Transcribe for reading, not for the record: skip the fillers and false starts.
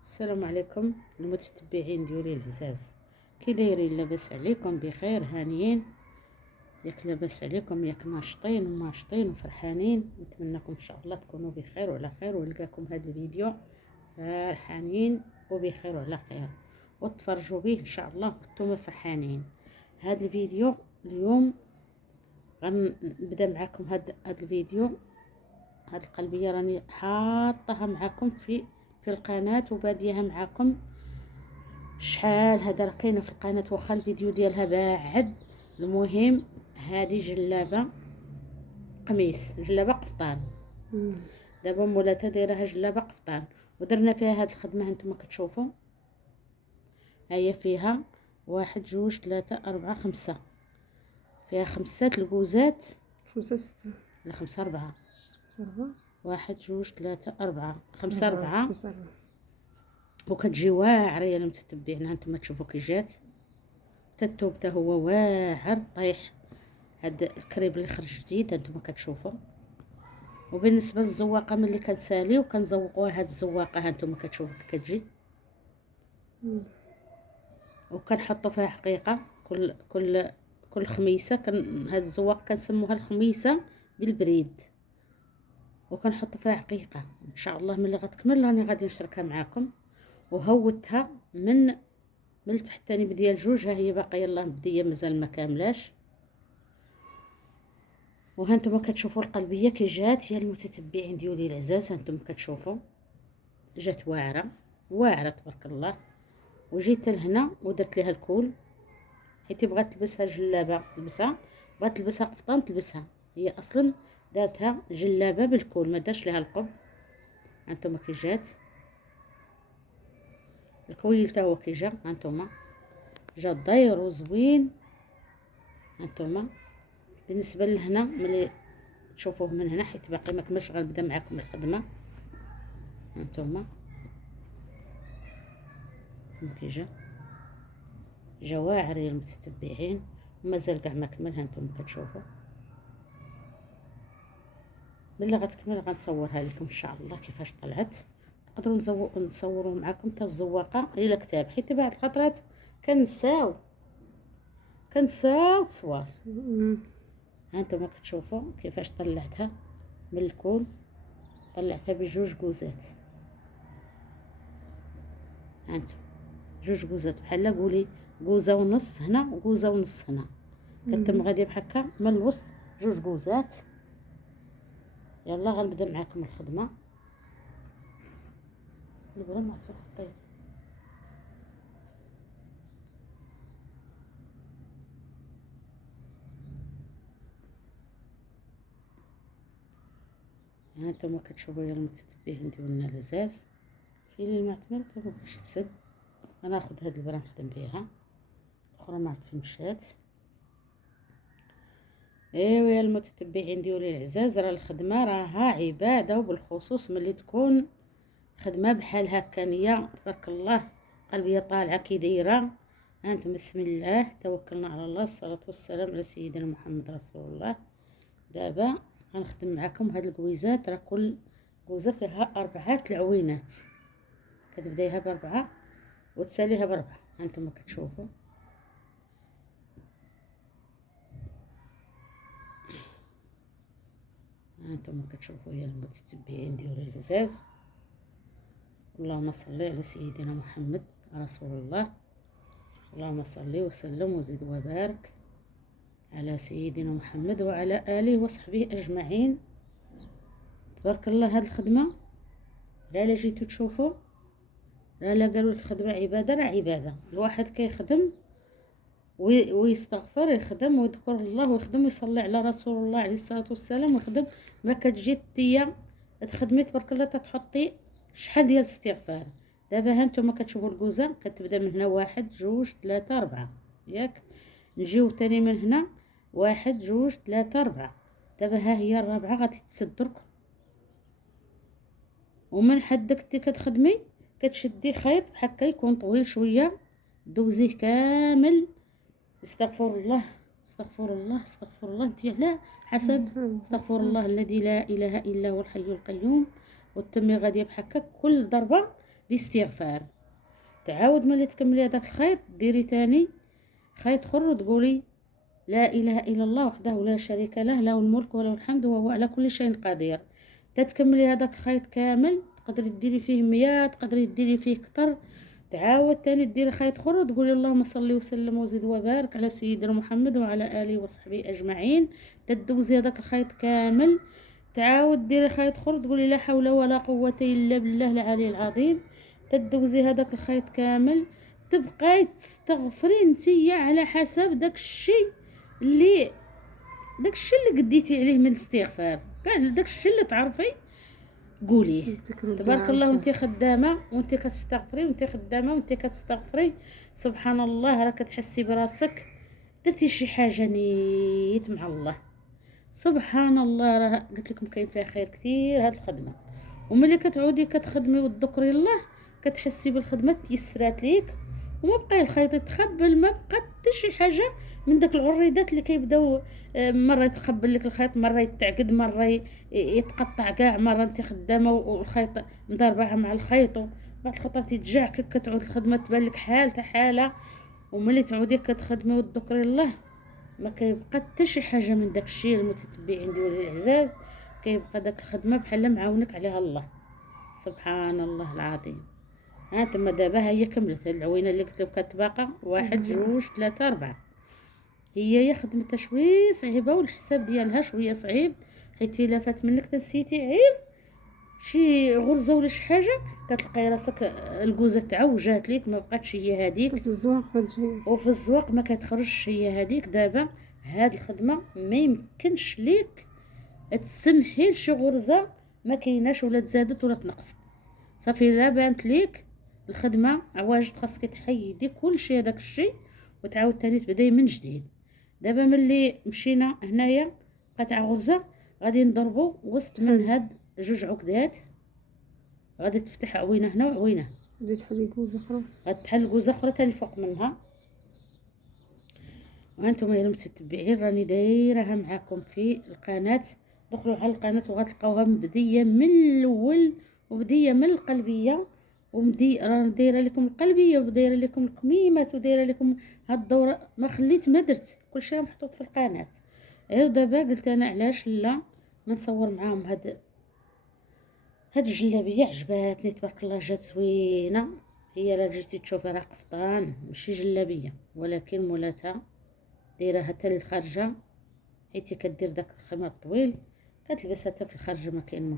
السلام عليكم المتتبعين ديالي العزاز، كي دايرين؟ لاباس عليكم؟ بخير؟ هانيين؟ ياك لاباس عليكم؟ ياك ناشطين وماشطين وفرحانين؟ نتمنىكم ان شاء الله تكونوا بخير وعلى خير، ونلقاكم هذا الفيديو فرحانين وبخير وعلى خير، وتفرجوا به ان شاء الله وانتم فرحانين. هذا الفيديو اليوم غنبدا معكم. هذا الفيديو، هاد القلبيه راني حاطها معكم في القناه وباديها معكم شحال. هذا راه كاينه في القناه واخا الفيديو ديالها بعد. المهم هذه جلابه قميص، جلابه قفطان. دابا مولاتها دايرها جلابه قفطان، ودرنا فيها هاد الخدمه هانتوما كتشوفوا. هي فيها 1 2 3 4 5، فيها 5 الكوزات، 5 6 لا 5 4. 4 1 2 3 4 5 4. 5 4 وكتجي واعره يا المتتبعين. هانتوما تشوفوا كي جات الثوب حتى هو واعر طايح. هاد الكريب اللي خرج جديد هانتوما كتشوفوا. وبالنسبه للزواقه ملي كنساليو كنزوقوها. هاد الزواقه هانتوما كتشوفوا كي كتجي، وكنحطوا فيها حقيقه كل خميسه. هاد الزواقه كنسموها الخميسه بالبريد، وكنحطوا فيها حقيقه. ان شاء الله ملي غتكمل راني غادي نشاركها معكم. وهوتها من التحتاني ديال جوج، ها هي باقيه يلاه مبديه مازال ما كاملاش. وهانتوما كتشوفوا القلبيه كي جات يا المتتبعين ديالي العزاز. هانتوما كتشوفوا جات واعره واعره تبارك الله. وجيت لهنا ودرت ليها الكول، حيت بغات تلبسها جلابه تلبسها، بغات تلبسها قفطان تلبسها. هي اصلا دارتها جلابه بالكول، ما دارش ليها القب. هانتوما كي جات الكويل تا هو كي جا. هانتوما جا داير وزوين. هانتوما بالنسبه لهنا ملي تشوفوه من هنا، حيت باقي ما كملش، غنبدا معكم الخدمه. هانتوما كي جا واعر يا المتتبعين، ومازال كاع ما كمل. هانتوما كتشوفوا ملي غتكمل غنصورها لكم ان شاء الله كيفاش طلعت. نقدروا نصوروا معكم حتى الزواقه الى كتاب، حيت بعض الخطرات كنساو تصوير. هانتوما كتشوفوا كيفاش طلعتها من الكول. طلعتها بجوج كوزات. هانتوما جوج كوزات، بحال قولي كوزه ونص هنا وكوزه ونص هنا. كتم غادي بحكا من الوسط جوج كوزات. يلا غنبدا معكم الخدمه. البرا ما عرفت حطيت. هانتوما كتشوفوا يا المتتبعين ديالنا العزاز. فين المعتمر ما بغاش تسد. غناخد هاد البرا نخدم بها، الاخرى ما عرفت فين مشات. ايوا يا المتتبعين ديالي العزاز، راه الخدمه راها عباده، وبالخصوص ملي تكون خدمه بحال هكا نيه تبارك الله. قلبيه طالعه كي دايره. هانتم بسم الله توكلنا على الله، الصلاه والسلام على سيدنا محمد رسول الله. دابا غنخدم معكم هاد الكويزات. راه كل كوزه فيها 4 العوينات، كتبدايها ب4 وتساليها ب4. هانتم كتشوفوا. هانتم كتشوفوا يا المتتبعين ديالي العزاز. اللهم صل على سيدنا محمد رسول الله. اللهم صل وسلم وزد وبارك على سيدنا محمد وعلى آله وصحبه أجمعين. تبارك الله. هاد الخدمة لا جيتو تشوفوا، لا قالوا الخدمة عبادة، راه عبادة. الواحد كيخدم ويستغفر، يخدم ويذكر الله، ويخدم ويصلي على رسول الله عليه الصلاة والسلام، ويخدم. ما كتجي تيا تخدمي تبارك الله تحطي شحال ديال الاستغفار. دابا هانتوما كتشوفوا الكوزه كتبدا من هنا 1 2 3 4 ياك. نجيو تاني من هنا 1 2 3 4. دابا ها هي الرابعه غادي تسد درك. ومن حدك انت كتخدمي كتشدي خيط بحكا يكون طويل شويه، دوزيه كامل. استغفر الله استغفر الله استغفر الله. انت على حسب. استغفر الله الذي لا اله الا هو الحي القيوم. وتمي غاديه بحكا كل ضربه باستغفار. تعاود ملي تكملي هذاك الخيط ديري تاني خيط اخر وتقولي لا اله الا الله وحده لا شريك له، له الملك وله الحمد وهو على كل شيء قدير. تتكملي هذاك الخيط كامل، تقدري ديري فيه 100، تقدري ديري فيه كتر. تعاود تاني ديري خيط اخر وتقولي اللهم صل وسلم وزد وبارك على سيدنا محمد وعلى اله وصحبه اجمعين. تدوزي هذاك الخيط كامل، تعاود ديري خيط اخر تقولي لا حول ولا قوه الا بالله العلي العظيم. تدوزي هذاك الخيط كامل، تبقاي تستغفري نتيا على حسب داكشي اللي قديتي عليه من الاستغفار، كاع داكشي اللي تعرفي قوليه. تبارك الله وانت خدامه وانت كتستغفري وانت خدامه وانت كتستغفري، سبحان الله راه كتحسي براسك درتي شي حاجه نيت مع الله. سبحان الله، راه قلت لكم كاين فيها خير كتير هاد الخدمه. وملي كتعودي كتخدمي وتذكري الله كتحسي بالخدمه تيسرات ليك، وما بقى الخيط يتخبل، ما بقى حتى شي حاجه من داك العريضات اللي كيبداو مره يتخبل لك الخيط، مره يتعقد، مره يتقطع كاع، مره انت خدامه والخيط مضربه مع الخيط، بعد الخطرات يتجعك كتعود الخدمه تبان لك حاله. وملي تعودي كتخدمي وتذكري الله ما كيبقى حتى شي حاجه من داك الشيء. المتتبعين ديال العزاز كيبقى داك الخدمه بحال معاونك عليها الله، سبحان الله العظيم. ها تما دابا هي كملت هاد العوينه اللي قلت لكم كتباقى 1 2 3 4. هي خدمتها شويه صعيبه والحساب ديالها شويه صعيب، حيت الا فات منك تنسيتي غير شي غرزه ولا شي حاجه كتلقاي راسك الكوزه تعوجات ليك، ما بقاتش هي هذيك. في الزواق وفي الزواق ما كتخرجش هي هذيك. دابا هاد الخدمه ما يمكنش ليك تسمحي لشي غرزه ما كايناش ولا تزادت ولا تنقصت. صافي لا بانت ليك الخدمه واجد خاصك تحيدي كلشي هذاك الشيء وتعاود تاني تبداي من جديد. دابا ملي مشينا هنايا قطع غرزه غادي نضربو وسط من هاد 2 عقدات، غادي تفتح عوينه هنا وعوينه، غادي تحلي كوزه اخرى، غادي تحل كوزه اخرى تاني فوق منها. وانتم يا المتتبعين راني دايرها معاكم في القناه، دخلوا على القناه وغتلقاوها مبديه من الاول وبديه من القلبيه، راه دايره لكم القلبيه ودايره لكم الكميمات ودايره لكم هاد الدوره، ما خليت ما درت، كلشي راه محطوط في القناه. غير دابا قلت انا علاش لا ما نصور معاهم هاد الجلابيه عجباتني تبارك الله، جات زوينه. هي راه جيتي تشوفي راه قفطان ماشي جلابيه، ولكن مولاتها دايره حتى للخارجه، حيت كدير داك الخمار الطويل كتلبسها حتى في الخارجه ما كاين